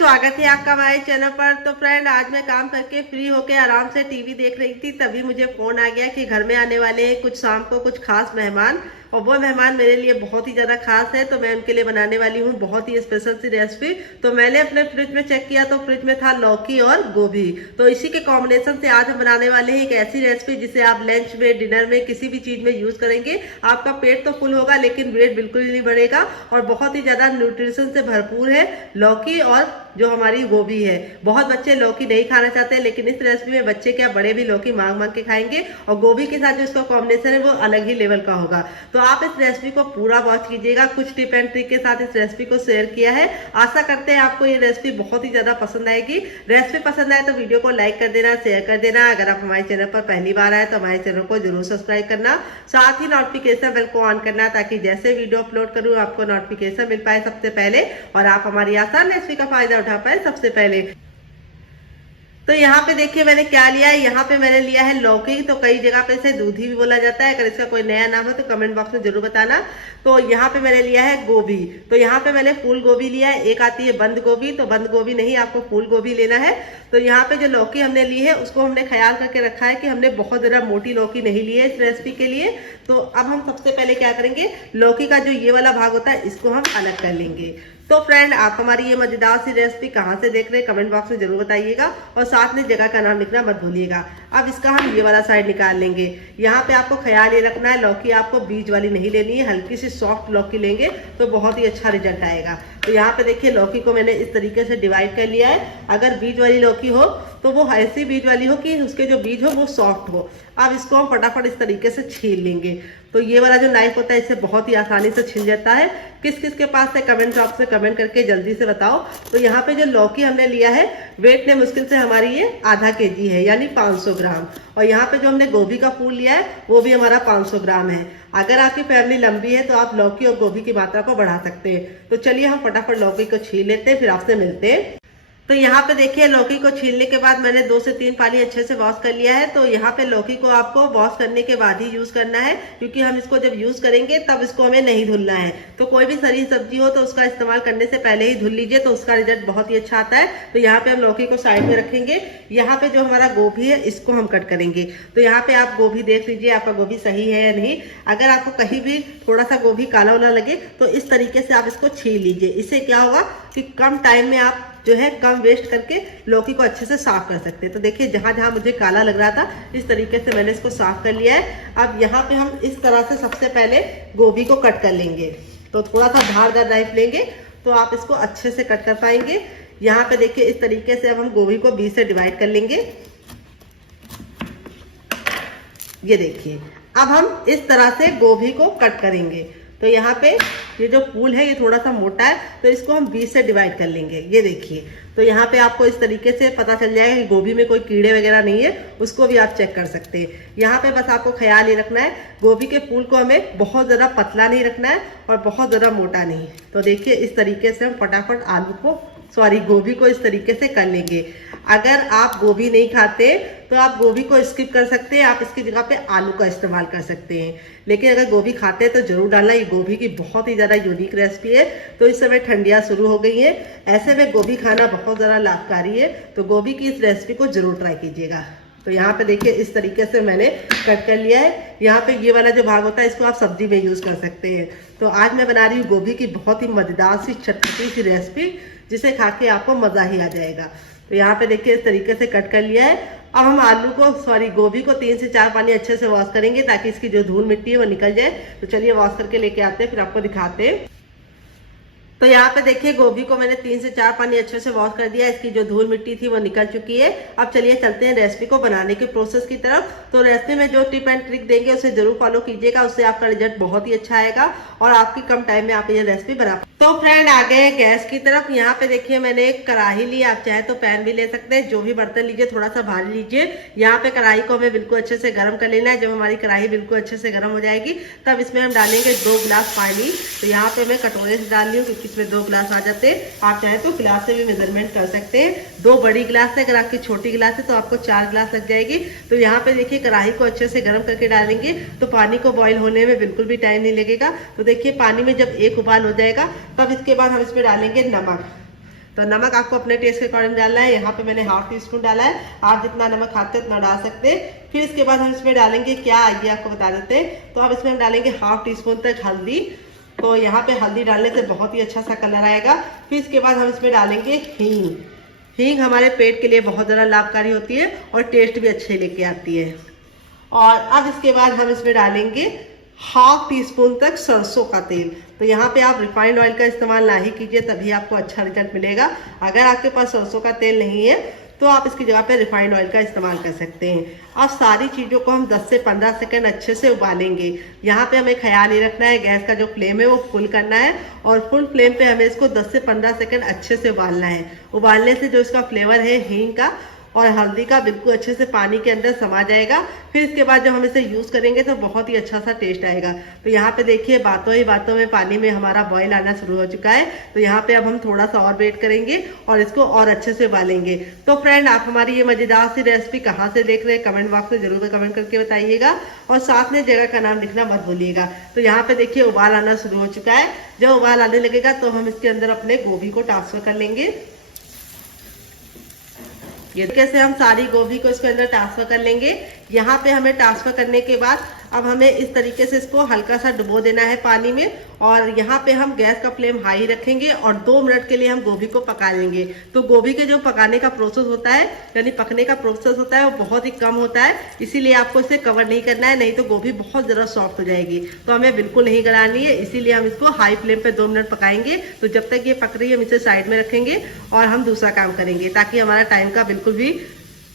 स्वागत है आपका हमारे चैनल पर। तो फ्रेंड, आज मैं काम करके फ्री होके आराम से टीवी देख रही थी, तभी मुझे फोन आ गया कि घर में आने वाले हैं कुछ शाम को कुछ खास मेहमान, और वो मेहमान मेरे लिए बहुत ही ज्यादा खास है। तो मैं उनके लिए बनाने वाली हूँ बहुत ही स्पेशल सी रेसिपी। तो मैंने अपने फ्रिज में चेक किया तो फ्रिज में था लौकी और गोभी। तो इसी के कॉम्बिनेशन से आज हम बनाने वाले हैं एक ऐसी रेसिपी जिसे आप लंच में, डिनर में, किसी भी चीज में यूज करेंगे। आपका पेट तो फुल होगा लेकिन वेट बिल्कुल ही नहीं बढ़ेगा, और बहुत ही ज्यादा न्यूट्रिशन से भरपूर है लौकी और जो हमारी गोभी है। बहुत बच्चे लौकी नहीं खाना चाहते हैं, लेकिन इस रेसिपी में बच्चे क्या बड़े भी लौकी मांग मांग के खाएंगे, और गोभी के साथ जो इसका कॉम्बिनेशन है वो अलग ही लेवल का होगा। तो आप इस रेसिपी को पूरा वॉच कीजिएगा, कुछ टिप एंड ट्रिक के साथ इस रेसिपी को शेयर किया है। आशा करते हैं आपको ये रेसिपी बहुत ही ज्यादा पसंद आएगी। रेसिपी पसंद आए तो वीडियो को लाइक कर देना, शेयर कर देना। अगर आप हमारे चैनल पर पहली बार आए तो हमारे चैनल को जरूर सब्सक्राइब करना, साथ ही नोटिफिकेशन बेल को ऑन करना, ताकि जैसे वीडियो अपलोड करूँ आपको नोटिफिकेशन मिल पाए सबसे पहले, और आप हमारी आसान रेसिपी का फायदा उठा पाए सबसे पहले। तो यहाँ पे देखिए मैंने क्या लिया है। यहाँ पे मैंने लिया है लौकी, तो कई जगह पे इसे दूधी भी बोला जाता है। अगर इसका कोई नया नाम हो तो कमेंट बॉक्स में जरूर बताना। तो यहाँ पे मैंने लिया है गोभी, तो यहाँ पे मैंने फूल गोभी लिया है। एक आती है बंद गोभी, तो बंद गोभी नहीं, आपको फूल गोभी लेना है। तो यहाँ पे जो लौकी हमने ली है उसको हमने ख्याल करके रखा है कि हमने बहुत ज्यादा मोटी लौकी नहीं ली है इस रेसिपी के लिए। तो अब हम सबसे पहले क्या करेंगे, लौकी का जो ये वाला भाग होता है इसको हम अलग कर लेंगे। तो फ्रेंड, आप हमारी ये मजेदार सी रेसिपी कहाँ से देख रहे हैं कमेंट बॉक्स में जरूर बताइएगा, और साथ में जगह का नाम लिखना मत भूलिएगा। अब इसका हम ये वाला साइड निकाल लेंगे। यहाँ पे आपको ख्याल ये रखना है लौकी आपको बीज वाली नहीं लेनी है, हल्की सी सॉफ्ट लौकी लेंगे तो बहुत ही अच्छा रिजल्ट आएगा। तो यहाँ पे देखिए लौकी को मैंने इस तरीके से डिवाइड कर लिया है। अगर बीज वाली लौकी हो तो वो ऐसी बीज वाली हो कि उसके जो बीज हो वो सॉफ्ट हो। अब इसको हम फटाफट इस तरीके से छील लेंगे। तो ये वाला जो नाइफ होता है इससे बहुत ही आसानी से छिल जाता है। किस किस के पास है कमेंट बॉक्स में कमेंट करके जल्दी से बताओ। तो यहाँ पे जो लौकी हमने लिया है वेट ने मुश्किल से हमारी ये आधा केजी है, यानी 500 ग्राम। और यहाँ पे जो हमने गोभी का फूल लिया है वो भी हमारा 500 ग्राम है। अगर आपकी फैमिली लंबी है तो आप लौकी और गोभी की मात्रा को बढ़ा सकते हैं। तो चलिए हम फटाफट लौकी को छील लेते हैं, फिर आपसे मिलते हैं। तो यहाँ पे देखिए लौकी को छीलने के बाद मैंने 2 से 3 पानी अच्छे से वॉश कर लिया है। तो यहाँ पे लौकी को आपको वॉश करने के बाद ही यूज करना है, क्योंकि हम इसको जब यूज करेंगे तब इसको हमें नहीं धुलना है। तो कोई भी सरी सब्जी हो तो उसका इस्तेमाल करने से पहले ही धुल लीजिए, तो उसका रिजल्ट बहुत ही अच्छा आता है। तो यहाँ पे हम लौकी को साइड में रखेंगे। यहाँ पे जो हमारा गोभी है इसको हम कट करेंगे। तो यहाँ पे आप गोभी देख लीजिए आपका गोभी सही है या नहीं। अगर आपको कहीं भी थोड़ा सा गोभी काला वाला लगे तो इस तरीके से आप इसको छील लीजिए। इससे क्या होगा कि कम टाइम में आप जो है कम वेस्ट करके लौकी को अच्छे से साफ कर सकते हैं। तो देखिए जहां जहां मुझे काला लग रहा था इस तरीके से मैंने इसको साफ कर लिया है। अब यहाँ पे हम इस तरह से सबसे पहले गोभी को कट कर लेंगे। तो थोड़ा सा धारदार नाइफ लेंगे तो आप इसको अच्छे से कट कर पाएंगे। यहाँ पे देखिए इस तरीके से अब हम गोभी को बीच से डिवाइड कर लेंगे। ये देखिए अब हम इस तरह से गोभी को कट करेंगे। तो यहाँ पे ये जो फूल है ये थोड़ा सा मोटा है, तो इसको हम बीच से डिवाइड कर लेंगे। ये देखिए, तो यहाँ पे आपको इस तरीके से पता चल जाएगा कि गोभी में कोई कीड़े वगैरह नहीं है, उसको भी आप चेक कर सकते हैं। यहाँ पे बस आपको ख्याल ये रखना है गोभी के फूल को हमें बहुत ज़्यादा पतला नहीं रखना है और बहुत ज़्यादा मोटा नहीं। तो देखिए इस तरीके से हम फटाफट गोभी को इस तरीके से कर लेंगे। अगर आप गोभी नहीं खाते तो आप गोभी को स्किप कर सकते हैं, आप इसकी जगह पे आलू का इस्तेमाल कर सकते हैं। लेकिन अगर गोभी खाते हैं तो जरूर डालना, ये गोभी की बहुत ही ज़्यादा यूनिक रेसिपी है। तो इस समय ठंडियाँ शुरू हो गई हैं, ऐसे में गोभी खाना बहुत ज़्यादा लाभकारी है। तो गोभी की इस रेसिपी को जरूर ट्राई कीजिएगा। तो यहाँ पे देखिए इस तरीके से मैंने कट कर लिया है। यहाँ पे ये वाला जो भाग होता है इसको आप सब्जी में यूज कर सकते हैं। तो आज मैं बना रही हूँ गोभी की बहुत ही मजेदार सी चटपटी सी रेसिपी, जिसे खा के आपको मजा ही आ जाएगा। तो यहाँ पे देखिए इस तरीके से कट कर लिया है। अब हम गोभी को 3 से 4 पानी अच्छे से वॉश करेंगे, ताकि इसकी जो धूल मिट्टी है वो निकल जाए। तो चलिए वॉश करके लेके आते हैं, फिर आपको दिखाते हैं। तो यहाँ पे देखिए गोभी को मैंने 3 से 4 पानी अच्छे से वॉश कर दिया। इसकी जो धूल मिट्टी थी वो निकल चुकी है। अब चलिए चलते हैं रेसिपी को बनाने के प्रोसेस की तरफ। तो रेसिपी में जो टिप एंड ट्रिक देंगे उसे जरूर फॉलो कीजिएगा, उससे आपका रिजल्ट बहुत ही अच्छा आएगा और आपकी कम टाइम में आप ये रेसिपी बना। तो फ्रेंड आ गए गैस की तरफ। यहाँ पे देखिए मैंने एक कढ़ाई ली, आप चाहे तो पैन भी ले सकते हैं, जो भी बर्तन लीजिए थोड़ा सा भारी लीजिए। यहाँ पे कढ़ाई को हमें बिल्कुल अच्छे से गर्म कर लेना है। जब हमारी कढ़ाई बिल्कुल अच्छे से गर्म हो जाएगी तब इसमें हम डालेंगे 2 गिलास पानी। तो यहाँ पे मैं कटोरे से डाल रही हूँ क्योंकि इसमें 2 गिलास आ जाते हैं। आप चाहे तो गिलास से भी मेजरमेंट कर सकते हैं। 2 बड़ी गिलास है, अगर आपकी छोटी गिलास है तो आपको 4 गिलास लग जाएगी। तो यहाँ पे देखिए कढ़ाई को अच्छे से गर्म करके डालेंगे तो पानी को बॉईल होने में बिल्कुल भी टाइम नहीं लगेगा। तो देखिए पानी में जब एक उबाल हो जाएगा तब इसके बाद हम इसमें डालेंगे नमक। तो नमक आपको अपने टेस्ट के अकॉर्डिंग डालना है। यहाँ पे मैंने हाफ टी स्पून डाला है, आप जितना नमक खाते हैं उतना डाल सकते हैं। फिर इसके बाद हम इसमें डालेंगे क्या, आइए आपको बता देते हैं। तो अब इसमें हम डालेंगे हाफ टी स्पून तक हल्दी। तो यहाँ पे हल्दी डालने से बहुत ही अच्छा सा कलर आएगा। फिर इसके बाद हम इसमें डालेंगे हींग। हींग हमारे पेट के लिए बहुत ज़्यादा लाभकारी होती है और टेस्ट भी अच्छे लेके आती है। और अब इसके बाद हम इसमें डालेंगे हाफ टी स्पून तक सरसों का तेल। तो यहाँ पे आप रिफाइंड ऑयल का इस्तेमाल ना ही कीजिए, तभी आपको अच्छा रिजल्ट मिलेगा। अगर आपके पास सरसों का तेल नहीं है तो आप इसकी जगह पे रिफाइंड ऑयल का इस्तेमाल कर सकते हैं। अब सारी चीज़ों को हम 10 से 15 सेकंड अच्छे से उबालेंगे। यहाँ पे हमें ख्याल ये रखना है, गैस का जो फ्लेम है वो फुल करना है और फुल फ्लेम पे हमें इसको 10 से 15 सेकंड अच्छे से उबालना है। उबालने से जो इसका फ्लेवर है हींग का और हल्दी का बिल्कुल अच्छे से पानी के अंदर समा जाएगा। फिर इसके बाद जब हम इसे यूज़ करेंगे तो बहुत ही अच्छा सा टेस्ट आएगा। तो यहाँ पे देखिए बातों ही बातों में पानी में हमारा बॉईल आना शुरू हो चुका है। तो यहाँ पे अब हम थोड़ा सा और वेट करेंगे और इसको और अच्छे से उबालेंगे। तो फ्रेंड, आप हमारी ये मज़ेदार सी रेसिपी कहाँ से देख रहे हैं कमेंट बॉक्स में जरूर कमेंट करके बताइएगा और साथ में जगह का नाम लिखना मत भूलिएगा। तो यहाँ पे देखिए उबाल आना शुरू हो चुका है। जब उबाल आने लगेगा तो हम इसके अंदर अपने गोभी को ट्रांसफर कर लेंगे। ये कैसे हम सारी गोभी को इसके अंदर ट्रांसफर कर लेंगे। यहाँ पे हमें ट्रांसफर करने के बाद अब हमें इस तरीके से इसको हल्का सा डुबो देना है पानी में और यहाँ पे हम गैस का फ्लेम हाई रखेंगे और 2 मिनट के लिए हम गोभी को पका लेंगे। तो गोभी के जो पकाने का प्रोसेस होता है यानी पकने का प्रोसेस होता है वो बहुत ही कम होता है, इसीलिए आपको इसे कवर नहीं करना है, नहीं तो गोभी बहुत ज़्यादा सॉफ्ट हो जाएगी। तो हमें बिल्कुल नहीं गलानी है, इसीलिए हम इसको हाई फ्लेम पे 2 मिनट पकाएंगे। तो जब तक ये पक रही है हम इसे साइड में रखेंगे और हम दूसरा काम करेंगे ताकि हमारा टाइम का बिल्कुल भी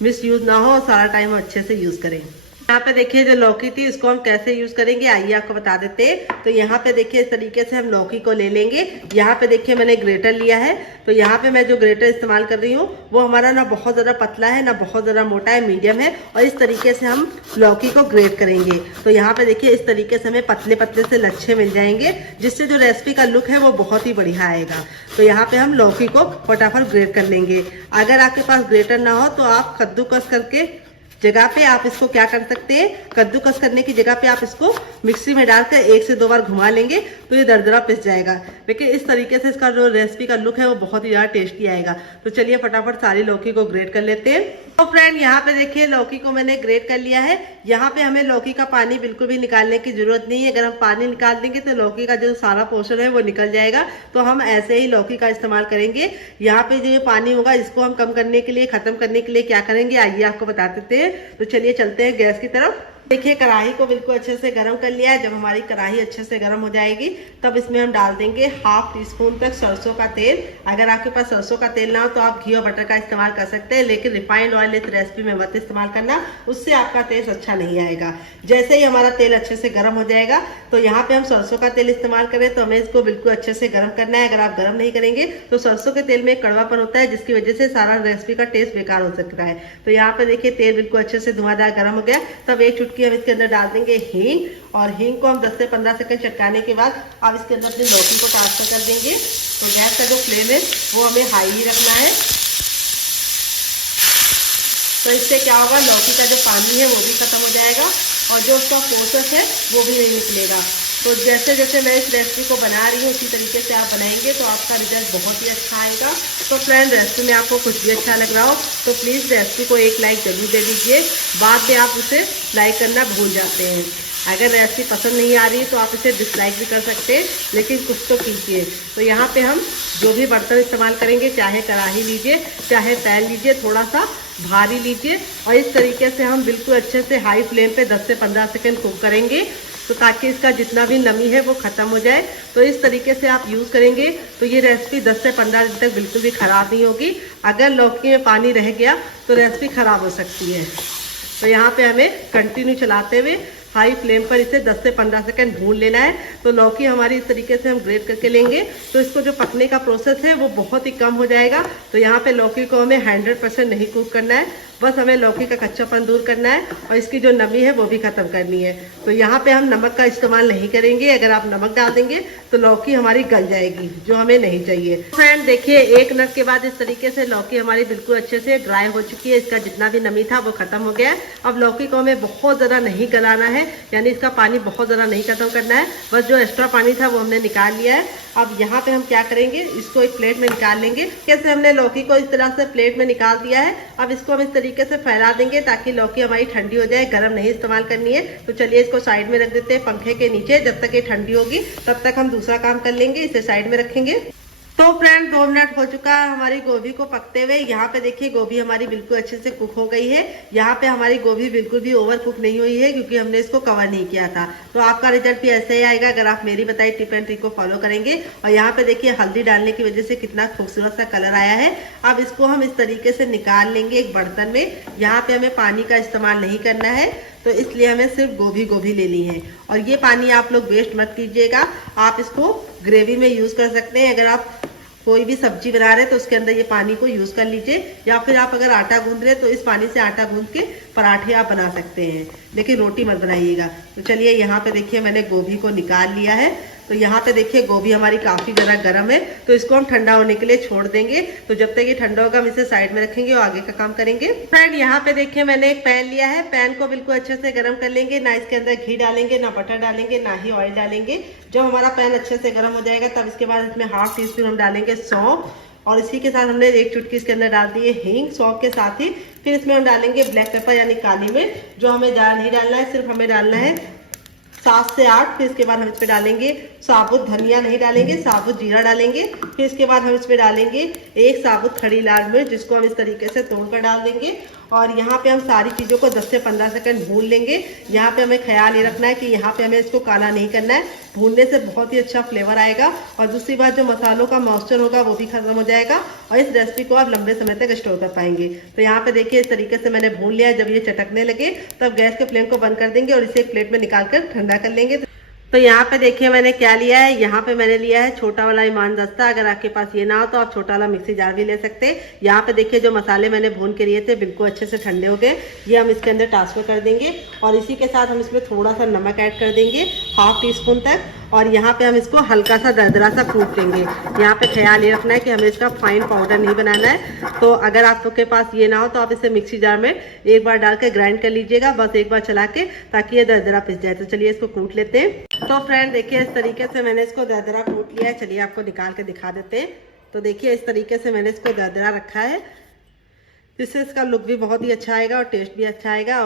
मिस यूज ना हो और सारा टाइम अच्छे से यूज करें। यहाँ पे देखिए जो लौकी थी इसको हम कैसे यूज करेंगे आइए आपको बता देते हैं। तो यहाँ पे देखिए इस तरीके से हम लौकी को ले लेंगे। यहाँ पे देखिए मैंने ग्रेटर लिया है। तो यहाँ पे मैं जो ग्रेटर इस्तेमाल कर रही हूँ वो हमारा ना बहुत ज़्यादा पतला है ना बहुत ज़्यादा मोटा है, मीडियम है और इस तरीके से हम लौकी को ग्रेट करेंगे। तो यहाँ पे देखिए इस तरीके से हमें पतले पतले से लच्छे मिल जाएंगे जिससे जो रेसिपी का लुक है वो बहुत ही बढ़िया आएगा। तो यहाँ पे हम लौकी को फटाफट ग्रेट कर लेंगे। अगर आपके पास ग्रेटर ना हो तो आप कद्दूकस करके जगह पे आप इसको क्या कर सकते हैं, कद्दूकस करने की जगह पे आप इसको मिक्सी में डालकर 1 से 2 बार घुमा लेंगे तो ये दरदरा पिस जाएगा। लेकिन इस तरीके से इसका जो रेसिपी का लुक है वो बहुत ही ज़्यादा टेस्टी आएगा। तो चलिए फटाफट सारी लौकी को ग्रेट कर लेते हैं। तो फ्रेंड यहाँ पे देखिए लौकी को मैंने ग्रेट कर लिया है। यहाँ पे हमें लौकी का पानी बिल्कुल भी निकालने की जरूरत नहीं है। अगर हम पानी निकाल देंगे तो लौकी का जो सारा पोर्शन है वो निकल जाएगा। तो हम ऐसे ही लौकी का इस्तेमाल करेंगे। यहाँ पे जो ये पानी होगा इसको हम कम करने के लिए, खत्म करने के लिए क्या करेंगे आइए आपको बता देते हैं। तो चलिए चलते हैं गैस की तरफ। देखिए कढ़ाई को बिल्कुल अच्छे से गर्म कर लिया है। जब हमारी कढ़ाई अच्छे से गर्म हो जाएगी तब इसमें हम डाल देंगे हाफ टी स्पून तक सरसों का तेल। अगर आपके पास सरसों का तेल ना हो तो आप घी और बटर का इस्तेमाल कर सकते हैं, लेकिन रिफाइंड ऑयल इस रेसिपी में मत इस्तेमाल करना, उससे आपका टेस्ट अच्छा नहीं आएगा। जैसे ही हमारा तेल अच्छे से गर्म हो जाएगा तो यहाँ पे हम सरसों का तेल इस्तेमाल करें तो हमें इसको बिल्कुल अच्छे से गर्म करना है। अगर आप गर्म नहीं करेंगे तो सरसों के तेल में एक कड़वापन होता है जिसकी वजह से सारा रेसिपी का टेस्ट बेकार हो सकता है। तो यहाँ पे देखिए तेल बिल्कुल अच्छे से धुआंधार गर्म हो गया। तब एक चुटकी हम इसके अंदर डाल देंगे हींग और हींग को हम 10 से 15 सेकंड चटकाने के बाद अब इसके अंदर अपनी लौकी को ट्रांसफर कर देंगे। तो गैस का जो फ्लेम है वो हमें हाई ही रखना है। तो इससे क्या होगा, लौकी का जो पानी है वो भी खत्म हो जाएगा और जो उसका प्रोसेस है वो भी नहीं निकलेगा। तो जैसे जैसे मैं इस रेसिपी को बना रही हूँ उसी तरीके से आप बनाएंगे तो आपका रिजल्ट बहुत ही अच्छा आएगा। तो फ्रेंड रेसिपी में आपको कुछ भी अच्छा लग रहा हो तो प्लीज़ रेसिपी को एक लाइक जरूर दे दीजिए। बाद में आप उसे लाइक करना भूल जाते हैं। अगर रेसिपी पसंद नहीं आ रही तो आप इसे डिसलाइक भी कर सकते हैं, लेकिन कुछ तो कीजिए। तो यहाँ पे हम जो भी बर्तन इस्तेमाल करेंगे, चाहे कढ़ाई लीजिए चाहे पैन लीजिए, थोड़ा सा भारी लीजिए और इस तरीके से हम बिल्कुल अच्छे से हाई फ्लेम पे 10 से 15 सेकंड कुक करेंगे तो ताकि इसका जितना भी नमी है वो ख़त्म हो जाए। तो इस तरीके से आप यूज़ करेंगे तो ये रेसिपी 10 से 15 दिन तक बिल्कुल भी ख़राब नहीं होगी। अगर लौकी में पानी रह गया तो रेसिपी ख़राब हो सकती है। तो यहाँ पे हमें कंटिन्यू चलाते हुए हाई फ्लेम पर इसे 10 से 15 सेकंड भून लेना है। तो लौकी हमारी इस तरीके से हम ग्रेट करके लेंगे तो इसको जो पकने का प्रोसेस है वो बहुत ही कम हो जाएगा। तो यहाँ पे लौकी को हमें 100% नहीं कुक करना है, बस हमें लौकी का कच्चापन दूर करना है और इसकी जो नमी है वो भी खत्म करनी है। तो यहाँ पे हम नमक का इस्तेमाल नहीं करेंगे। अगर आप नमक डाल देंगे तो लौकी हमारी गल जाएगी, जो हमें नहीं चाहिए। फ्रेंड देखिए 1 मिनट के बाद इस तरीके से लौकी हमारी बिल्कुल अच्छे से ड्राई हो चुकी है। इसका जितना भी नमी था वो खत्म हो गया है। अब लौकी को हमें बहुत ज़्यादा नहीं गलाना है, यानी इसका पानी बहुत ज़्यादा नहीं खत्म करना है, बस जो एक्स्ट्रा पानी था वो हमने निकाल लिया है। अब यहाँ पे हम क्या करेंगे, इसको एक प्लेट में निकाल लेंगे। कैसे हमने लौकी को इस तरह से प्लेट में निकाल दिया है। अब इसको हम इस तरीके से फैला देंगे ताकि लौकी हमारी ठंडी हो जाए, गर्म नहीं इस्तेमाल करनी है। तो चलिए इसको साइड में रख देते हैं पंखे के नीचे, जब तक ये ठंडी होगी तब तक हम दूसरा काम कर लेंगे, इसे साइड में रखेंगे। तो फ्रेंड 2 मिनट हो चुका है हमारी गोभी को पकते हुए। यहाँ पे देखिए गोभी हमारी बिल्कुल अच्छे से कुक हो गई है। यहाँ पे हमारी गोभी बिल्कुल भी ओवर कुक नहीं हुई है क्योंकि हमने इसको कवर नहीं किया था। तो आपका रिजल्ट भी ऐसे ही आएगा अगर आप मेरी बताई टिप एंड ट्रिक को फॉलो करेंगे। और यहाँ पे देखिए हल्दी डालने की वजह से कितना खूबसूरत सा कलर आया है। अब इसको हम इस तरीके से निकाल लेंगे एक बर्तन में। यहाँ पे हमें पानी का इस्तेमाल नहीं करना है, तो इसलिए हमें सिर्फ गोभी लेनी है। और ये पानी आप लोग वेस्ट मत कीजिएगा, आप इसको ग्रेवी में यूज कर सकते हैं। अगर आप कोई भी सब्जी बना रहे हैं तो उसके अंदर ये पानी को यूज कर लीजिए, या फिर आप अगर आटा गूंद रहे हैं तो इस पानी से आटा गूंद के पराठे आप बना सकते हैं, लेकिन रोटी मत बनाइएगा। तो चलिए यहाँ पे देखिए मैंने गोभी को निकाल लिया है। तो यहाँ पे देखिए गोभी हमारी काफी ज़्यादा गर्म है, तो इसको हम ठंडा होने के लिए छोड़ देंगे। तो जब तक ये ठंडा होगा हम इसे साइड में रखेंगे और आगे का काम करेंगे। फ्रेंड यहाँ पे देखिए मैंने एक पैन लिया है, पैन को बिल्कुल अच्छे से गर्म कर लेंगे। ना इसके अंदर घी डालेंगे, ना बटर डालेंगे, ना ही ऑयल डालेंगे। जब हमारा पैन अच्छे से गर्म हो जाएगा तब इसके बाद इसमें 1/2 टीस्पून हम डालेंगे सौंफ, और इसी के साथ हमने 1 चुटकी इसके अंदर डाल दी है हींग सौंफ के साथ ही। फिर इसमें हम डालेंगे ब्लैक पेपर यानी काली मिर्च, जो हमें ज़्यादा नहीं डालना है, सिर्फ हमें डालना है 7 से 8। फिर इसके बाद हम इसमें डालेंगे साबुत धनिया, नहीं डालेंगे, साबुत जीरा डालेंगे। फिर इसके बाद हम इसमें डालेंगे 1 साबुत खड़ी लाल मिर्च, जिसको हम इस तरीके से तोड़कर डाल देंगे। और यहाँ पे हम सारी चीज़ों को 10 से 15 सेकंड भून लेंगे। यहाँ पे हमें ख्याल ये रखना है कि यहाँ पे हमें इसको काला नहीं करना है, भूनने से बहुत ही अच्छा फ्लेवर आएगा। और दूसरी बात, जो मसालों का मॉइस्चर होगा वो भी खत्म हो जाएगा और इस रेसिपी को आप लंबे समय तक स्टोर कर पाएंगे। तो यहाँ पे देखिए इस तरीके से मैंने भून लिया है। जब ये चटकने लगे तब गैस के फ्लेम को बंद कर देंगे और इसे एक प्लेट में निकाल कर ठंडा कर लेंगे। तो यहाँ पे देखिए मैंने क्या लिया है, यहाँ पे मैंने लिया है छोटा वाला ईमान दस्ता। अगर आपके पास ये ना हो तो आप छोटा वाला मिक्सी जार भी ले सकते हैं। यहाँ पे देखिए जो मसाले मैंने भून के लिए थे बिल्कुल अच्छे से ठंडे हो गए, ये हम इसके अंदर ट्रांसफर कर देंगे। और इसी के साथ हम इसमें थोड़ा सा नमक ऐड कर देंगे, 1/2 टीस्पून तक। और यहाँ पे हम इसको हल्का सा दरदरा सा कूट लेंगे। यहाँ पे ख्याल ये रखना है कि हमें इसका फाइन पाउडर नहीं बनाना है। तो अगर आपके पास ये ना हो तो आप इसे मिक्सी जार में एक बार डाल के ग्राइंड कर लीजिएगा, बस एक बार चला के, ताकि ये दरदरा पिस जाए। तो चलिए इसको कूट लेते हैं। तो फ्रेंड देखिए इस तरीके से मैंने इसको दरदरा कूट लिया है। चलिए आपको निकाल के दिखा देते हैं। तो देखिए इस तरीके से मैंने इसको दरदरा रखा है, जिससे इसका लुक भी बहुत ही अच्छा आएगा और टेस्ट भी अच्छा आएगा।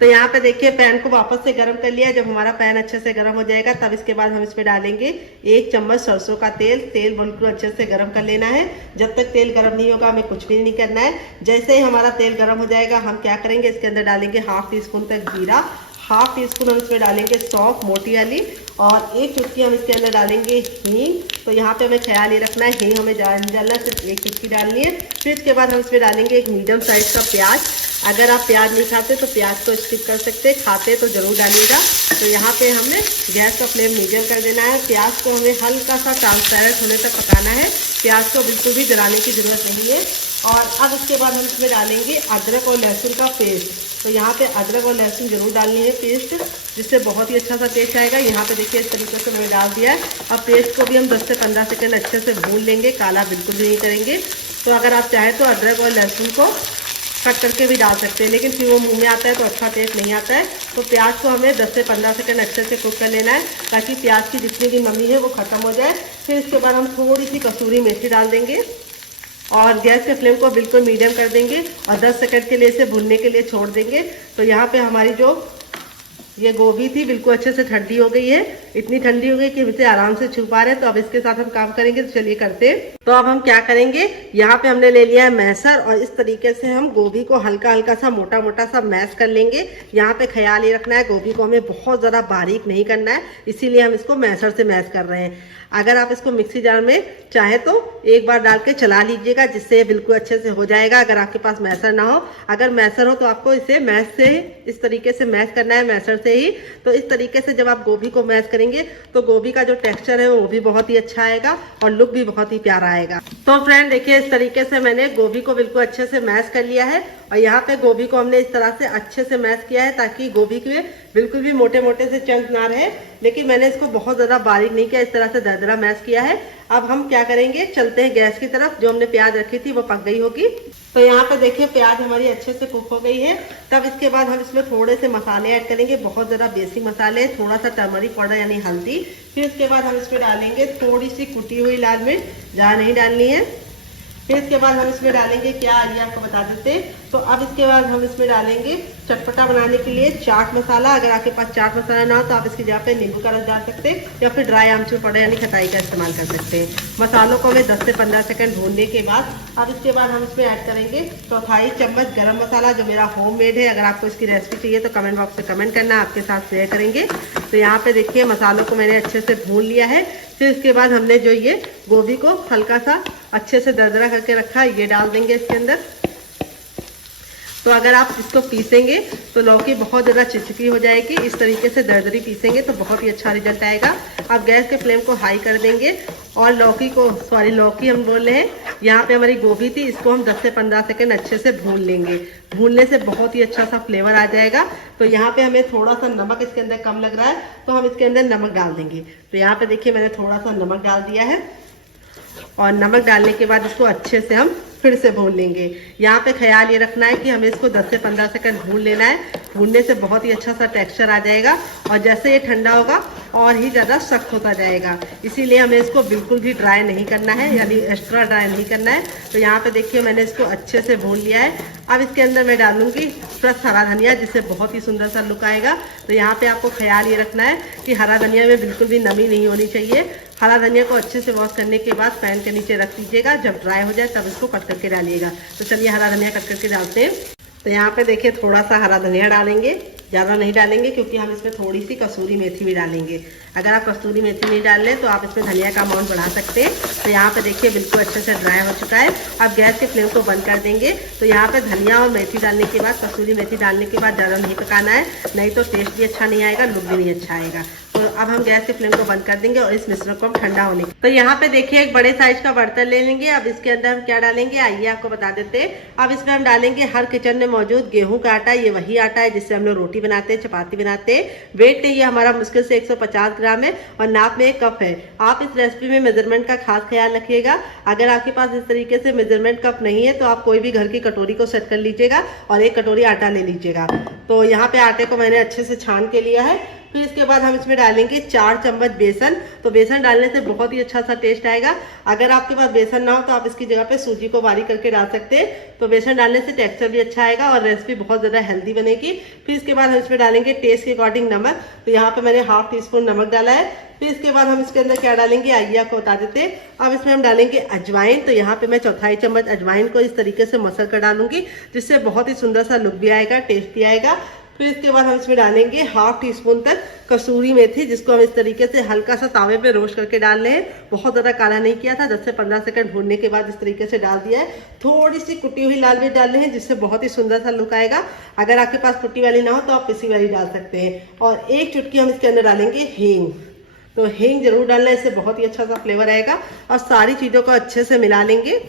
तो यहाँ पे देखिए पैन को वापस से गर्म कर लिया। जब हमारा पैन अच्छे से गर्म हो जाएगा तब इसके बाद हम इसमें डालेंगे 1 चम्मच सरसों का तेल। तेल बिल्कुल अच्छे से गर्म कर लेना है। जब तक तेल गर्म नहीं होगा हमें कुछ भी नहीं करना है। जैसे ही हमारा तेल गर्म हो जाएगा हम क्या करेंगे, इसके अंदर डालेंगे 1/2 टीस्पून तक जीरा, 1/2 टीस्पून हम इसमें डालेंगे सौंफ मोटी वाली, और 1 चुटकी हम इसके अंदर डालेंगे हींग। तो यहाँ पे हमें ख्याल ये रखना है हींग हमें ज़्यादा नहीं डालना है, सिर्फ 1 चुटकी डालनी है। फिर इसके बाद हम इसमें डालेंगे एक मीडियम साइज का प्याज। अगर आप प्याज नहीं खाते तो प्याज को स्किप कर सकते, खाते तो जरूर डालिएगा। तो यहाँ पे हमने गैस का फ्लेम मीडियम कर देना है। प्याज को हमें हल्का सा ट्रांसपेरेंट होने तक पकाना है, प्याज को बिल्कुल भी जलाने की जरूरत नहीं है। और अब इसके बाद हम इसमें डालेंगे अदरक और लहसुन का पेस्ट। तो यहाँ पे अदरक और लहसुन जरूर डालनी है पेस्ट, जिससे बहुत ही अच्छा सा टेस्ट आएगा। यहाँ पे देखिए इस तरीके से मैंने डाल दिया है। अब पेस्ट को भी हम 10 से 15 सेकंड अच्छे से भून लेंगे, काला बिल्कुल भी नहीं करेंगे। तो अगर आप चाहें तो अदरक और लहसुन को कट करके भी डाल सकते हैं, लेकिन फिर वो मुंह में आता है तो अच्छा टेस्ट नहीं आता है। तो प्याज को हमें 10 से 15 सेकंड अच्छे से कुक कर लेना है, ताकि प्याज की जितनी भी नमी है वो खत्म हो जाए। फिर इसके बाद हम थोड़ी सी कसूरी मेथी डाल देंगे और गैस के फ्लेम को बिल्कुल मीडियम कर देंगे और 10 सेकंड के लिए इसे भुनने के लिए छोड़ देंगे। तो यहाँ पे हमारी जो ये गोभी थी बिल्कुल अच्छे से ठंडी हो गई है, इतनी ठंडी हो गई कि हम इसे आराम से छू पा रहे हैं। तो अब इसके साथ हम काम करेंगे, तो चलिए करते हैं। तो अब हम क्या करेंगे, यहाँ पे हमने ले लिया है मैसर और इस तरीके से हम गोभी को हल्का हल्का सा मोटा मोटा सा मैश कर लेंगे। यहाँ पे ख्याल ये रखना है गोभी को हमें बहुत ज़्यादा बारीक नहीं करना है, इसीलिए हम इसको मैसर से मैश कर रहे हैं। अगर आप इसको मिक्सी जार में चाहे तो एक बार डाल के चला लीजिएगा, जिससे बिल्कुल अच्छे से हो जाएगा। अगर आपके पास मैसर ना हो, अगर मैसर हो तो आपको इसे मैश से इस तरीके से मैश करना है, मैसर से ही। तो इस तरीके से जब आप गोभी को मैश करेंगे तो गोभी का जो टेक्सचर है वो भी बहुत ही अच्छा आएगा और लुक भी बहुत ही प्यारा आएगा। तो फ्रेंड देखिए इस तरीके से मैंने गोभी को बिल्कुल अच्छे से मैश कर लिया है और यहाँ पे गोभी को हमने इस तरह से अच्छे से मैश किया है ताकि गोभी के बिल्कुल भी मोटे मोटे से चंक ना रहे, लेकिन मैंने इसको बहुत ज़्यादा बारीक नहीं किया, इस तरह से दरदरा मैश किया है। अब हम क्या करेंगे, चलते हैं गैस की तरफ। जो हमने प्याज रखी थी वो पक गई होगी। तो यहाँ पे देखिए प्याज हमारी अच्छे से कुक हो गई है। तब इसके बाद हम इसमें थोड़े से मसाले ऐड करेंगे, बहुत ज़्यादा बेसिक मसाले, थोड़ा सा टर्मरिक पाउडर यानी हल्दी। फिर इसके बाद हम इसमें डालेंगे थोड़ी सी कुटी हुई लाल मिर्च, ज़्यादा नहीं डालनी है। फिर इसके बाद हम इसमें डालेंगे क्या, आइए आपको बता देते हैं। तो अब इसके बाद हम इसमें डालेंगे चटपटा बनाने के लिए चाट मसाला। अगर आपके पास चाट मसाला ना हो तो आप इसकी जगह पे नींबू का रस डाल सकते हैं या फिर ड्राई आमचूर पाउडर यानी खटाई का इस्तेमाल कर सकते हैं। मसालों को हमें 10 से 15 सेकंड भूनने के बाद अब इसके बाद हम इसमें ऐड करेंगे चौथाई चम्मच गरम मसाला, जो मेरा होममेड है। अगर आपको इसकी रेसिपी चाहिए तो कमेंट बॉक्स में कमेंट करना, आपके साथ शेयर करेंगे। तो यहाँ पे देखिए मसालों को मैंने अच्छे से भून लिया है। फिर इसके बाद हमने जो ये गोभी को हल्का सा अच्छे से दरदरा करके रखा है, ये डाल देंगे इसके अंदर। तो अगर आप इसको पीसेंगे तो लौकी बहुत ज़्यादा चिपचिपी हो जाएगी, इस तरीके से दरदरी पीसेंगे तो बहुत ही अच्छा रिजल्ट आएगा। अब गैस के फ्लेम को हाई कर देंगे और लौकी हम बोल रहे हैं, यहाँ पे हमारी गोभी थी, इसको हम 10 से 15 सेकंड अच्छे से भून लेंगे। भूनने से बहुत ही अच्छा सा फ्लेवर आ जाएगा। तो यहाँ पे हमें थोड़ा सा नमक इसके अंदर कम लग रहा है तो हम इसके अंदर नमक डाल देंगे। तो यहाँ पे देखिए मैंने थोड़ा सा नमक डाल दिया है और नमक डालने के बाद इसको अच्छे से हम फिर से भून लेंगे। यहाँ पे ख्याल ये रखना है कि हमें इसको 10 से 15 सेकंड भून लेना है। भूनने से बहुत ही अच्छा सा टेक्सचर आ जाएगा और जैसे ये ठंडा होगा और ही ज़्यादा सख्त होता जाएगा। इसीलिए हमें इसको बिल्कुल भी ड्राई नहीं करना है, यानी एक्स्ट्रा ड्राई नहीं करना है। तो यहाँ पे देखिए मैंने इसको अच्छे से भून लिया है। अब इसके अंदर मैं डालूंगी फ्रेश हरा धनिया, जिससे बहुत ही सुंदर सा लुक आएगा। तो यहाँ पे आपको ख्याल ये रखना है कि हरा धनिया में बिल्कुल भी नमी नहीं होनी चाहिए। हरा धनिया को अच्छे से वॉश करने के बाद पैन के नीचे रख दीजिएगा, जब ड्राई हो जाए तब इसको कट करके डालिएगा। तो चलिए हरा धनिया कट करके डालते हैं। तो यहाँ पे देखिए थोड़ा सा हरा धनिया डालेंगे, ज़्यादा नहीं डालेंगे क्योंकि हम इसमें थोड़ी सी कसूरी मेथी भी डालेंगे। अगर आप कसूरी मेथी नहीं डाल लें तो आप इसमें धनिया का अमाउंट बढ़ा सकते हैं। तो यहाँ पे देखिए बिल्कुल अच्छे से ड्राई हो चुका है। अब गैस के फ्लेम को बंद कर देंगे। तो यहाँ पे धनिया और मेथी डालने के बाद, कसूरी मेथी डालने के बाद ज़्यादा नहीं पकाना है, नहीं तो टेस्ट भी अच्छा नहीं आएगा, लुक भी नहीं अच्छा आएगा। तो अब हम गैस के फ्लेम को बंद कर देंगे और इस मिश्रण को हम ठंडा होने। तो यहाँ पे देखिए एक बड़े साइज का बर्तन ले लेंगे। अब इसके अंदर हम क्या डालेंगे, आइए आपको बता देते हैं। अब इसमें हम डालेंगे हर किचन में मौजूद गेहूं का आटा। ये वही आटा है जिससे हम लोग रोटी बनाते हैं, चपाती बनाते हैं। वेट ये हमारा मुश्किल से 150 ग्राम है और नाप में 1 कप है। आप इस रेसिपी में मेजरमेंट का खास ख्याल रखिएगा। अगर आपके पास इस तरीके से मेजरमेंट कप नहीं है तो आप कोई भी घर की कटोरी को सेट कर लीजिएगा और 1 कटोरी आटा ले लीजिएगा। तो यहाँ पे आटे को मैंने अच्छे से छान के लिया है। फिर इसके बाद हम इसमें डालेंगे 4 चम्मच बेसन। तो बेसन डालने से बहुत ही अच्छा सा टेस्ट आएगा। अगर आपके पास बेसन ना हो तो आप इसकी जगह पे सूजी को बारीक करके डाल सकते हैं। तो बेसन डालने से टेक्सचर भी अच्छा आएगा और रेसिपी बहुत ज़्यादा हेल्दी बनेगी। फिर इसके बाद हम इसमें डालेंगे टेस्ट के अकॉर्डिंग नमक। तो यहाँ पे मैंने 1/2 टीस्पून नमक डाला है। फिर इसके बाद हम इसके अंदर क्या डालेंगे, आइए आपको बता देते हैं। अब इसमें हम डालेंगे अजवाइन। तो यहाँ पे मैं चौथाई चम्मच अजवाइन को इस तरीके से मसल कर डालूंगी, जिससे बहुत ही सुंदर सा लुक भी आएगा, टेस्ट भी आएगा। फिर इसके बाद हम इसमें डालेंगे 1/2 टीस्पून तक कसूरी मेथी, जिसको हम इस तरीके से हल्का सा तावे पे रोस्ट करके डाल रहे हैं। बहुत ज़्यादा काला नहीं किया था, 10 से 15 सेकंड भूनने के बाद इस तरीके से डाल दिया है। थोड़ी सी कुटी हुई लाल मिर्च डाल रहे हैं, जिससे बहुत ही सुंदर सा लुक आएगा। अगर आपके पास कुटी वाली ना हो तो आप पिसी वाली डाल सकते हैं। और 1 चुटकी हम इसके अंदर डालेंगे हींग। तो हींग जरूर डालना, इससे बहुत ही अच्छा सा फ्लेवर आएगा। और सारी चीज़ों को अच्छे से मिला लेंगे।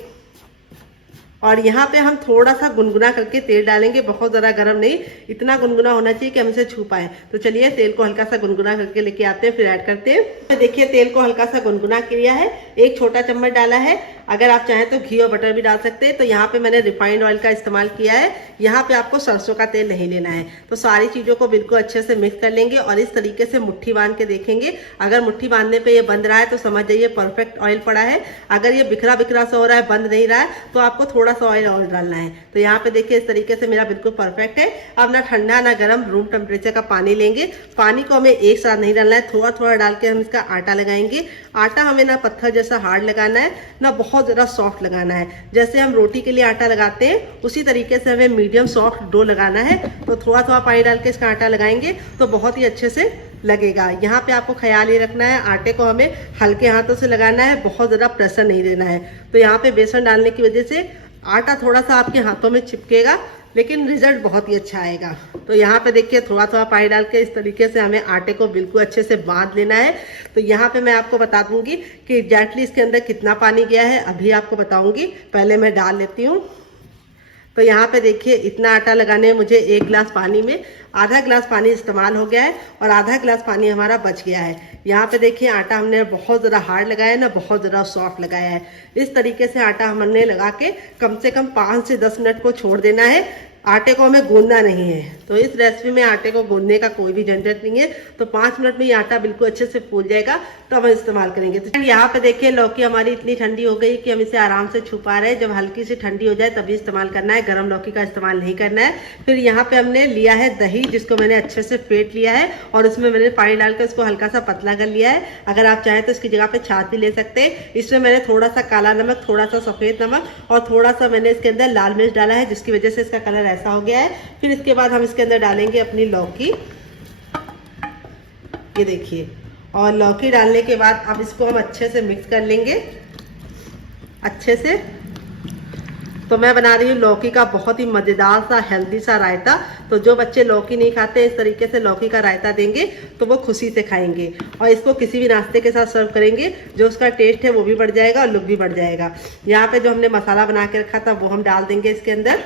और यहाँ पे हम थोड़ा सा गुनगुना करके तेल डालेंगे, बहुत ज़्यादा गर्म नहीं, इतना गुनगुना होना चाहिए कि हम इसे छू पाए। तो चलिए तेल को हल्का सा गुनगुना करके लेके आते हैं, फिर ऐड करते हैं। तो देखिए तेल को हल्का सा गुनगुना किया है, 1 छोटा चम्मच डाला है। अगर आप चाहें तो घी और बटर भी डाल सकते हैं। तो यहाँ पे मैंने रिफाइंड ऑयल का इस्तेमाल किया है। यहाँ पे आपको सरसों का तेल नहीं लेना है। तो सारी चीज़ों को बिल्कुल अच्छे से मिक्स कर लेंगे और इस तरीके से मुट्ठी बांध के देखेंगे। अगर मुट्ठी बांधने पे ये बंद रहा है तो समझ जाइए परफेक्ट ऑयल पड़ा है। अगर ये बिखरा बिखरा सा हो रहा है, बंद नहीं रहा है, तो आपको थोड़ा सा ऑयल और डालना है। तो यहाँ पे देखिए इस तरीके से मेरा बिल्कुल परफेक्ट है। अब ना ठंडा ना गर्म, रूम टेम्परेचर का पानी लेंगे। पानी को हमें एक साथ नहीं डालना है, थोड़ा थोड़ा डाल के हम इसका आटा लगाएंगे। आटा हमें ना पत्थर जैसा हार्ड लगाना है, ना बहुत ज़्यादा सॉफ्ट लगाना है। जैसे हम रोटी के लिए आटा लगाते हैं उसी तरीके से हमें मीडियम सॉफ्ट डो लगाना है। तो थोड़ा थोड़ा पानी डाल के इसका आटा लगाएंगे तो बहुत ही अच्छे से लगेगा। यहाँ पे आपको ख्याल ये रखना है, आटे को हमें हल्के हाथों से लगाना है, बहुत ज़्यादा प्रेशर नहीं देना है। तो यहाँ पे बेसन डालने की वजह से आटा थोड़ा सा आपके हाथों में चिपकेगा, लेकिन रिजल्ट बहुत ही अच्छा आएगा। तो यहाँ पे देखिए थोड़ा थोड़ा पानी डाल के इस तरीके से हमें आटे को बिल्कुल अच्छे से बांध लेना है। तो यहाँ पे मैं आपको बता दूंगी कि एग्जैक्टली इसके अंदर कितना पानी गया है, अभी आपको बताऊंगी। पहले मैं डाल लेती हूँ। तो यहाँ पे देखिए इतना आटा लगाने में मुझे 1 गिलास पानी में आधा गिलास पानी इस्तेमाल हो गया है और आधा गिलास पानी हमारा बच गया है। यहाँ पे देखिए आटा हमने बहुत ज़्यादा हार्ड लगाया है ना बहुत ज़्यादा सॉफ्ट लगाया है। इस तरीके से आटा हमने लगा के कम से कम 5 से 10 मिनट को छोड़ देना है। आटे को हमें गूंदना नहीं है। तो इस रेसिपी में आटे को गूंदने का कोई भी झंझट नहीं है। तो 5 मिनट में ये आटा बिल्कुल अच्छे से फूल जाएगा तो हम इस्तेमाल करेंगे। तो यहाँ पे देखिए लौकी हमारी इतनी ठंडी हो गई कि हम इसे आराम से छू पा रहे हैं। जब हल्की सी ठंडी हो जाए तभी इस्तेमाल करना है, गर्म लौकी का इस्तेमाल नहीं करना है। फिर यहाँ पे हमने लिया है दही, जिसको मैंने अच्छे से फेंट लिया है और उसमें मैंने पानी डालकर उसको हल्का सा पतला कर लिया है। अगर आप चाहें तो इसकी जगह पे छाछ भी ले सकते हैं। इसमें मैंने थोड़ा सा काला नमक, थोड़ा सा सफेद नमक और थोड़ा सा मैंने इसके अंदर लाल मिर्च डाला है, जिसकी वजह से इसका कलर ऐसा हो गया है। फिर इसके बाद हम इसके अंदर डालेंगे अपनी लौकी, ये देखिए। और लौकी डालने के बाद अब इसको हम अच्छे से मिक्स कर लेंगे अच्छे से। तो मैं बना रही हूँ लौकी का बहुत ही मज़ेदार सा हेल्दी सा रायता। तो जो बच्चे लौकी नहीं खाते इस तरीके से लौकी का रायता देंगे तो वो खुशी से खाएंगे और इसको किसी भी नाश्ते के साथ सर्व करेंगे, जो उसका टेस्ट है वो भी बढ़ जाएगा और लुक भी बढ़ जाएगा। यहाँ पे जो हमने मसाला बना के रखा था वो हम डाल देंगे इसके अंदर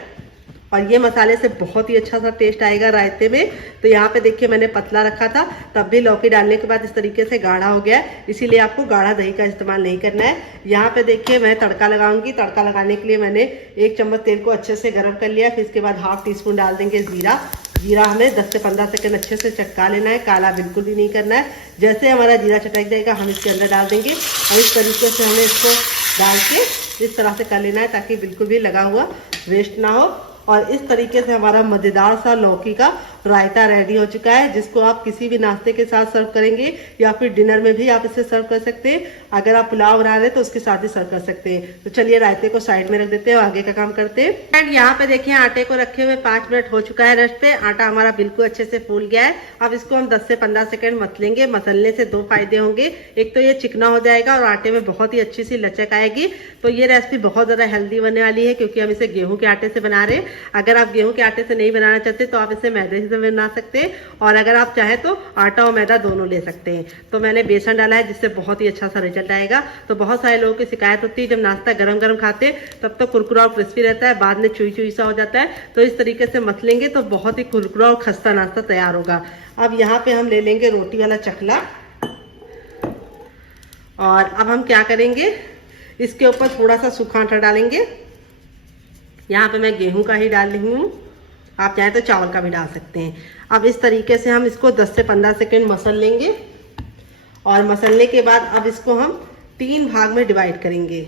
और ये मसाले से बहुत ही अच्छा सा टेस्ट आएगा रायते में। तो यहाँ पे देखिए मैंने पतला रखा था, तब भी लौकी डालने के बाद इस तरीके से गाढ़ा हो गया है, इसीलिए आपको गाढ़ा दही का इस्तेमाल नहीं करना है। यहाँ पे देखिए मैं तड़का लगाऊंगी। तड़का लगाने के लिए मैंने 1 चम्मच तेल को अच्छे से गर्म कर लिया। फिर इसके बाद ½ टीस्पून डाल देंगे जीरा। जीरा हमें 10 से 15 सेकंड अच्छे से चटका लेना है, काला बिल्कुल भी नहीं करना है। जैसे हमारा जीरा चटक जाएगा हम इसके अंदर डाल देंगे और इस तरीके से हमें इसको डाल के इस तरह से कर लेना है ताकि बिल्कुल भी लगा हुआ वेस्ट ना हो। और इस तरीके से हमारा मज़ेदार सा लौकी का रायता रेडी हो चुका है, जिसको आप किसी भी नाश्ते के साथ सर्व करेंगे या फिर डिनर में भी आप इसे सर्व कर सकते हैं। अगर आप पुलाव बना रहे हैं तो उसके साथ भी सर्व कर सकते हैं। तो चलिए रायते को साइड में रख देते हैं और आगे का काम करते हैं। एंड यहाँ पे देखिए आटे को रखे हुए 5 मिनट हो चुका है रेस्ट पे। आटा हमारा बिल्कुल अच्छे से फूल गया है। अब इसको हम 10 से 15 सेकंड मसलेंगे। मसलने से 2 फायदे होंगे, एक तो ये चिकना हो जाएगा और आटे में बहुत ही अच्छी सी लचक आएगी। तो ये रेसिपी बहुत ज़्यादा हेल्दी बनने वाली है क्योंकि हम इसे गेहूँ के आटे से बना रहे हैं। अगर आप गेहूं के आटे से नहीं बनाना चाहते तो आप इसे मैदे से बना सकते हैं और अगर आप चाहें तो आटा और मैदा दोनों ले सकते हैं। तो मैंने बेसन डाला है जिससे बहुत ही अच्छा सा रिजल्ट आएगा। तो बहुत सारे लोगों की शिकायत होती है जब नाश्ता गरम गरम खाते हैं तब तो कुरकुरा और क्रिस्पी रहता है, बाद में चुई चुई सा हो जाता है। तो इस तरीके से मसलेंगे तो बहुत ही कुरकुरा और खस्ता नाश्ता तैयार होगा। अब यहाँ पे हम ले लेंगे रोटी वाला चकला और अब हम क्या करेंगे, इसके ऊपर थोड़ा सा सूखा आटा डालेंगे। यहाँ पे मैं गेहूं का ही डाल रही हूँ, आप चाहे तो चावल का भी डाल सकते हैं। अब इस तरीके से हम इसको 10 से 15 सेकंड मसल लेंगे और मसलने के बाद अब इसको हम 3 भाग में डिवाइड करेंगे।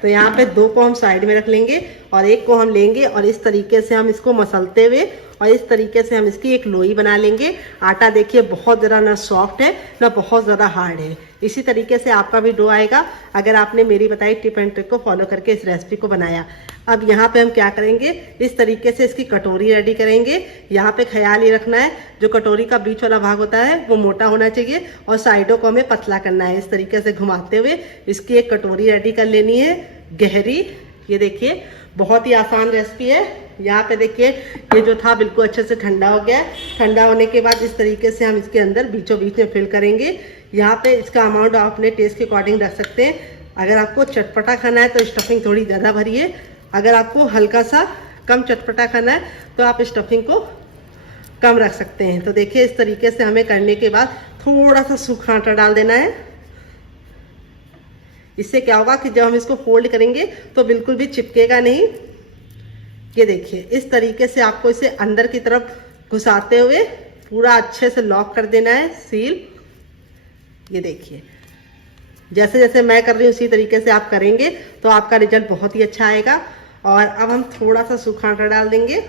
तो यहाँ पे 2 को हम साइड में रख लेंगे और 1 को हम लेंगे और इस तरीके से हम इसको मसलते हुए और इस तरीके से हम इसकी एक लोई बना लेंगे। आटा देखिए बहुत ज़्यादा ना सॉफ्ट है ना बहुत ज़्यादा हार्ड है। इसी तरीके से आपका भी डो आएगा अगर आपने मेरी बताई टिप एंड ट्रिक को फॉलो करके इस रेसिपी को बनाया। अब यहाँ पे हम क्या करेंगे, इस तरीके से इसकी कटोरी रेडी करेंगे। यहाँ पे ख्याल ये रखना है जो कटोरी का बीच वाला भाग होता है वो मोटा होना चाहिए और साइडों को हमें पतला करना है। इस तरीके से घुमाते हुए इसकी एक कटोरी रेडी कर लेनी है गहरी। ये देखिए बहुत ही आसान रेसिपी है। यहाँ पे देखिए ये जो था बिल्कुल अच्छे से ठंडा हो गया है। ठंडा होने के बाद इस तरीके से हम इसके अंदर बीचों बीच में फिल करेंगे। यहाँ पे इसका अमाउंट आप अपने टेस्ट के अकॉर्डिंग रख सकते हैं। अगर आपको चटपटा खाना है तो स्टफिंग थोड़ी ज़्यादा भरिए, अगर आपको हल्का सा कम चटपटा खाना है तो आप स्टफिंग को कम रख सकते हैं। तो देखिए इस तरीके से हमें करने के बाद थोड़ा सा सूखा आटा डाल देना है। इससे क्या होगा कि जब हम इसको फोल्ड करेंगे तो बिल्कुल भी चिपकेगा नहीं। ये देखिए इस तरीके से आपको इसे अंदर की तरफ घुसाते हुए पूरा अच्छे से लॉक कर देना है सील। ये देखिए जैसे जैसे मैं कर रही हूँ उसी तरीके से आप करेंगे तो आपका रिजल्ट बहुत ही अच्छा आएगा। और अब हम थोड़ा सा सूखा आटा डाल देंगे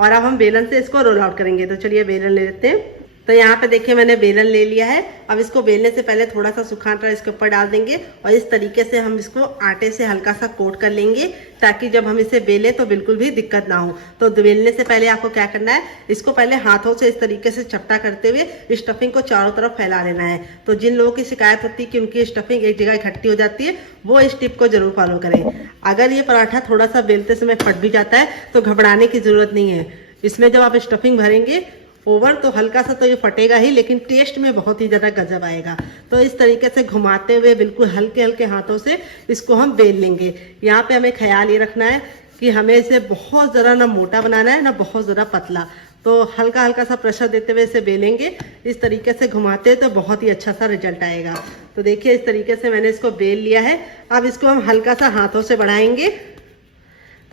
और अब हम बेलन से इसको रोल आउट करेंगे। तो चलिए बेलन ले लेते हैं। तो यहाँ पे देखिए मैंने बेलन ले लिया है। अब इसको बेलने से पहले थोड़ा सा सूखा आटा इसके ऊपर डाल देंगे और इस तरीके से हम इसको आटे से हल्का सा कोट कर लेंगे ताकि जब हम इसे बेलें तो बिल्कुल भी दिक्कत ना हो। तो बेलने से पहले आपको क्या करना है, इसको पहले हाथों से इस तरीके से चपटा करते हुए स्टफिंग को चारों तरफ फैला लेना है। तो जिन लोगों की शिकायत होती है कि उनकी स्टफिंग एक जगह इकट्ठी हो जाती है वो इस टिप को जरूर फॉलो करें। अगर ये पराठा थोड़ा सा बेलते समय फट भी जाता है तो घबराने की जरूरत नहीं है। इसमें जब आप स्टफिंग भरेंगे ओवर तो हल्का सा तो ये फटेगा ही, लेकिन टेस्ट में बहुत ही ज़्यादा गजब आएगा। तो इस तरीके से घुमाते हुए बिल्कुल हल्के हल्के हाथों से इसको हम बेल लेंगे। यहाँ पे हमें ख्याल ये रखना है कि हमें इसे बहुत ज़्यादा ना मोटा बनाना है ना बहुत ज़्यादा पतला, तो हल्का हल्का सा प्रेशर देते हुए इसे बेलेंगे। इस तरीके से घुमाते हैं तो बहुत ही अच्छा सा रिजल्ट आएगा। तो देखिए इस तरीके से मैंने इसको बेल लिया है। अब इसको हम हल्का सा हाथों से बढ़ाएंगे।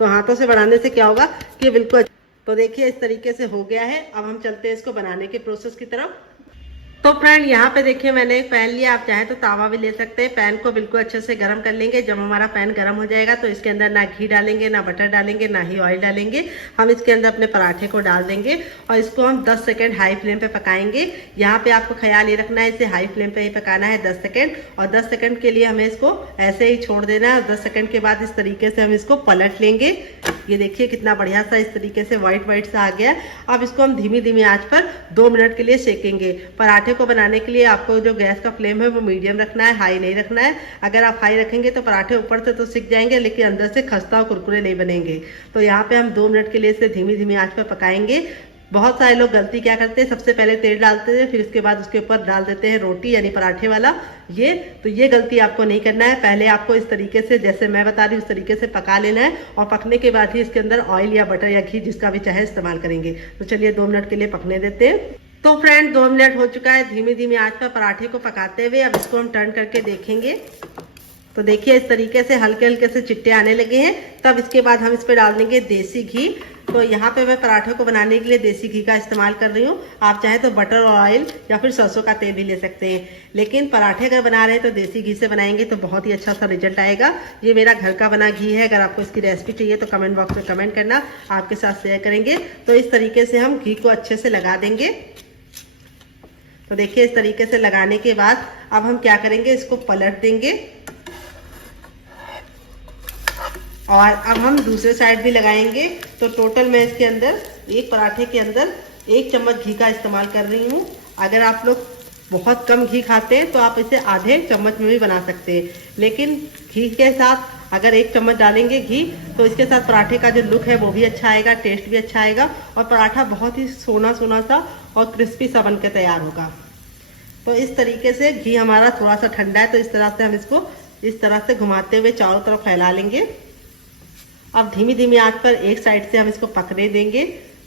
तो हाथों से बढ़ाने से क्या होगा कि बिल्कुल, तो देखिए इस तरीके से हो गया है। अब हम चलते हैं इसको बनाने के प्रोसेस की तरफ। तो फ्रेंड यहाँ पे देखिए मैंने एक पैन लिया, आप चाहे तो तावा भी ले सकते हैं। पैन को बिल्कुल अच्छे से गर्म कर लेंगे। जब हमारा पैन गर्म हो जाएगा तो इसके अंदर ना घी डालेंगे, ना बटर डालेंगे, ना ही ऑयल डालेंगे। हम इसके अंदर अपने पराठे को डाल देंगे और इसको हम 10 सेकेंड हाई फ्लेम पे पकाएंगे। यहाँ पे आपको ख्याल ये रखना है, इसे हाई फ्लेम पे ही पकाना है 10 सेकेंड। और 10 सेकेंड के लिए हमें इसको ऐसे ही छोड़ देना है। 10 सेकेंड के बाद इस तरीके से हम इसको पलट लेंगे। ये देखिए कितना बढ़िया सा इस तरीके से व्हाइट व्हाइट सा आ गया। अब इसको हम धीमी धीमी आंच पर 2 मिनट के लिए सेकेंगे। पराठे को बनाने के लिए आपको जो गैस का फ्लेम है वो मीडियम रखना है, हाई नहीं रखना है। अगर आप हाई रखेंगे तो पराठे ऊपर से तो सिक जाएंगे, लेकिन अंदर से खस्ता और कुरकुरे नहीं बनेंगे। तो यहाँ पे हम 2 मिनट के लिए इसे धीमी धीमी आंच पर पकाएंगे। बहुत सारे लोग गलती क्या करते हैं, सबसे पहले तेल डालते हैं, फिर उसके बाद उसके ऊपर डाल देते हैं रोटी यानी पराठे वाला। ये गलती आपको नहीं करना है। पहले आपको इस तरीके से जैसे मैं बता रही हूँ उस तरीके से पका लेना है और पकने के बाद ही इसके अंदर ऑयल या बटर या घी जिसका भी चाहे इस्तेमाल करेंगे। तो चलिए 2 मिनट के लिए पकने देते हैं। तो फ्रेंड 2 मिनट हो चुका है धीमी धीमी आंच पर पराठे को पकाते हुए। अब इसको हम टर्न करके देखेंगे। तो देखिए इस तरीके से हल्के हल्के से चिट्टे आने लगे हैं। तब इसके बाद हम इस पर डाल देंगे देसी घी। तो यहाँ पे मैं पराठे को बनाने के लिए देसी घी का इस्तेमाल कर रही हूँ। आप चाहे तो बटर ऑयल या फिर सरसों का तेल भी ले सकते हैं, लेकिन पराठे अगर बना रहे हैं तो देसी घी से बनाएंगे तो बहुत ही अच्छा सा रिजल्ट आएगा। ये मेरा घर का बना घी है। अगर आपको इसकी रेसिपी चाहिए तो कमेंट बॉक्स में कमेंट करना, आपके साथ शेयर करेंगे। तो इस तरीके से हम घी को अच्छे से लगा देंगे। तो देखिए इस तरीके से लगाने के बाद अब हम क्या करेंगे, इसको पलट देंगे और अब हम दूसरे साइड भी लगाएंगे। तो टोटल मैं इसके अंदर एक पराठे के अंदर 1 चम्मच घी का इस्तेमाल कर रही हूँ। अगर आप लोग बहुत कम घी खाते हैं तो आप इसे आधे चम्मच में भी बना सकते हैं, लेकिन घी के साथ अगर 1 चम्मच डालेंगे घी तो इसके साथ पराठे का जो लुक है वो भी अच्छा आएगा, टेस्ट भी अच्छा आएगा और पराठा बहुत ही सोना सोना सा और क्रिस्पी सा बनकर तैयार होगा। तो इस तरीके से घी हमारा थोड़ा सा ठंडा है, तो इस तरह से हम इसको इस तरह से घुमाते हुए चारों तरफ फैला लेंगे। अब धीमी धीमी आंच पर एक साइड से हम इसको पकने देंगे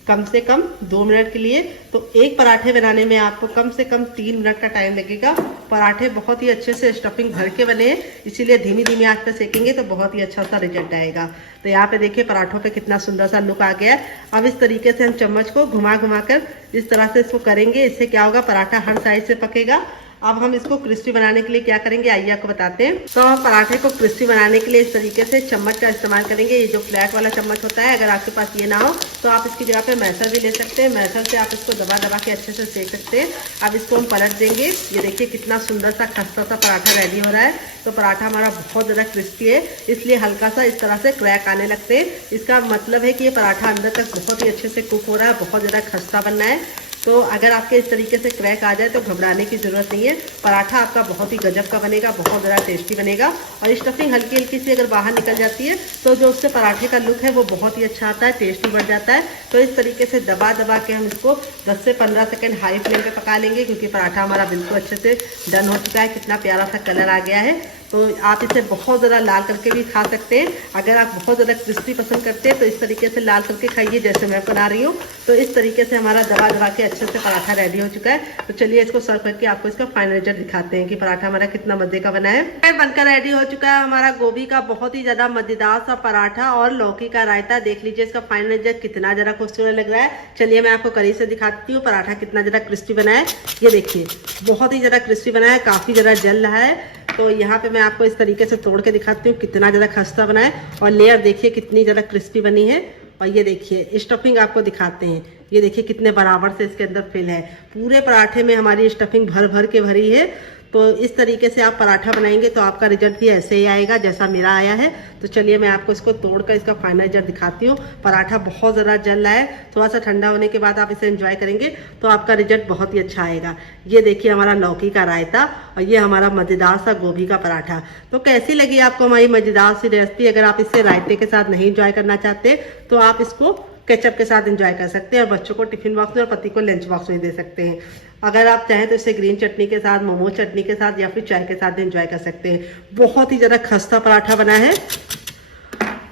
कम से कम 2 मिनट के लिए। तो एक पराठे बनाने में आपको कम से कम 3 मिनट का टाइम लगेगा। पराठे बहुत ही अच्छे से स्टफिंग भर के बने हैं, इसीलिए धीमी धीमी आंच पर सेकेंगे तो बहुत ही अच्छा सा रिजल्ट आएगा। तो यहाँ पे देखिए पराठों पे कितना सुंदर सा लुक आ गया है। अब इस तरीके से हम चम्मच को घुमा घुमा कर इस तरह से इसको करेंगे। इससे क्या होगा, पराठा हर साइड से पकेगा। अब हम इसको क्रिस्पी बनाने के लिए क्या करेंगे आइए आपको बताते हैं। तो हम पराठे को क्रिस्पी बनाने के लिए इस तरीके से चम्मच का इस्तेमाल करेंगे। ये जो फ्लैट वाला चम्मच होता है, अगर आपके पास ये ना हो तो आप इसकी जगह पे मैसर भी ले सकते हैं। मैसर से आप इसको दबा दबा के अच्छे से सेक सकते हैं। अब इसको हम पलट देंगे। ये देखिए कितना सुंदर सा खस्ता सा पराठा रेडी हो रहा है। तो पराठा हमारा बहुत ज़्यादा क्रिस्पी है, इसलिए हल्का सा इस तरह से क्रैक आने लगते हैं। इसका मतलब है कि ये पराठा अंदर तक बहुत ही अच्छे से कुक हो रहा है, बहुत ज़्यादा खस्ता बनना है। तो अगर आपके इस तरीके से क्रैक आ जाए तो घबराने की ज़रूरत नहीं है। पराठा आपका बहुत ही गजब का बनेगा, बहुत ज़्यादा टेस्टी बनेगा। और स्टफिंग हल्की हल्की सी अगर बाहर निकल जाती है तो जो उससे पराठे का लुक है वो बहुत ही अच्छा आता है, टेस्टी बढ़ जाता है। तो इस तरीके से दबा दबा के हम इसको 10 से 15 सेकेंड हाई फ्लेम पे पका लेंगे, क्योंकि पराठा हमारा बिल्कुल अच्छे से डन हो चुका है। कितना प्यारा सा कलर आ गया है। तो आप इसे बहुत ज़्यादा लाल करके भी खा सकते हैं। अगर आप बहुत ज़्यादा क्रिस्पी पसंद करते हैं तो इस तरीके से लाल करके खाइए जैसे मैं बना रही हूँ। तो इस तरीके से हमारा दबा दबा के अच्छे से पराठा रेडी हो चुका है। तो चलिए इसको सर्व करके आपको इसका फाइनल रिजल्ट दिखाते हैं कि पराठा हमारा कितना मजे का बना है। बनकर रेडी हो चुका है हमारा गोभी का बहुत ही ज्यादा मजेदार सा पराठा और लौकी का रायता। देख लीजिए इसका फाइनल रिजल्ट कितना ज्यादा खूबसूरत लग रहा है। चलिए मैं आपको करीब से दिखाती हूँ पराठा कितना ज्यादा क्रिस्पी बना है। ये देखिए बहुत ही ज्यादा क्रिस्पी बना है, काफी ज्यादा जल रहा है। तो यहाँ पे मैं आपको इस तरीके से तोड़ के दिखाती हूँ कितना ज़्यादा खस्ता बना है। और लेयर देखिए कितनी ज़्यादा क्रिस्पी बनी है। और ये देखिए स्टफिंग आपको दिखाते हैं, ये देखिए कितने बराबर से इसके अंदर फिल है। पूरे पराठे में हमारी स्टफिंग भर भर के भरी है। तो इस तरीके से आप पराठा बनाएंगे तो आपका रिजल्ट भी ऐसे ही आएगा जैसा मेरा आया है। तो चलिए मैं आपको इसको तोड़कर इसका फाइनल रिजल्ट दिखाती हूँ। पराठा बहुत ज़्यादा जल रहा है, थोड़ा सा ठंडा होने के बाद आप इसे एंजॉय करेंगे तो आपका रिजल्ट बहुत ही अच्छा आएगा। ये देखिए हमारा लौकी का रायता और ये हमारा मज़ेदार सा गोभी का पराठा। तो कैसी लगी आपको हमारी मज़ेदार सी रेसिपी? अगर आप इसे रायते के साथ नहीं एंजॉय करना चाहते तो आप इसको केचप के साथ एंजॉय कर सकते हैं और बच्चों को टिफिन बॉक्स में और पति को लंच बॉक्स में दे सकते हैं। अगर आप चाहें तो इसे ग्रीन चटनी के साथ, मोमो चटनी के साथ या फिर चाय के साथ एंजॉय कर सकते हैं। बहुत ही ज़्यादा खस्ता पराठा बना है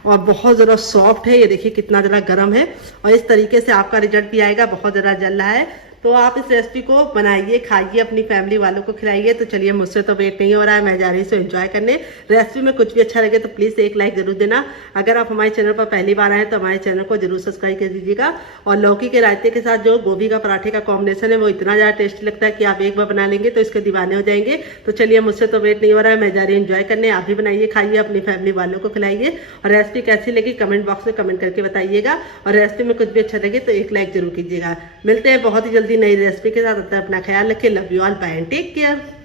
और बहुत ज़्यादा सॉफ्ट है। ये देखिए कितना ज़्यादा गर्म है और इस तरीके से आपका रिजल्ट भी आएगा। बहुत ज़्यादा जल रहा है, तो आप इस रेसिपी को बनाइए, खाइए, अपनी फैमिली वालों को खिलाइए। तो चलिए, मुझसे तो वेट नहीं हो रहा है, मैं जा रही हूँ एंजॉय करने। रेसिपी में कुछ भी अच्छा लगे तो प्लीज़ एक लाइक जरूर देना। अगर आप हमारे चैनल पर पहली बार आए तो हमारे चैनल को जरूर सब्सक्राइब कर दीजिएगा। और लौकी के रायते के साथ जो गोभी का पराठे का कॉम्बिनेशन है वो इतना ज़्यादा टेस्टी लगता है कि आप एक बार बना लेंगे तो इसके दीवाने हो जाएंगे। तो चलिए, मुझसे तो वेट नहीं हो रहा है, मैं जा रही हूँ एंजॉय करने। आप भी बनाइए, खाइए, अपनी फैमिली वालों को खिलाइए। और रेसिपी कैसी लगी कमेंट बॉक्स में कमेंट करके बताइएगा। और रेसिपी में कुछ भी अच्छा लगे तो एक लाइक जरूर कीजिएगा। मिलते हैं बहुत ही जल्दी नई रेसिपी के साथ। अपना ख्याल रखिए। Love you all, bye and take care.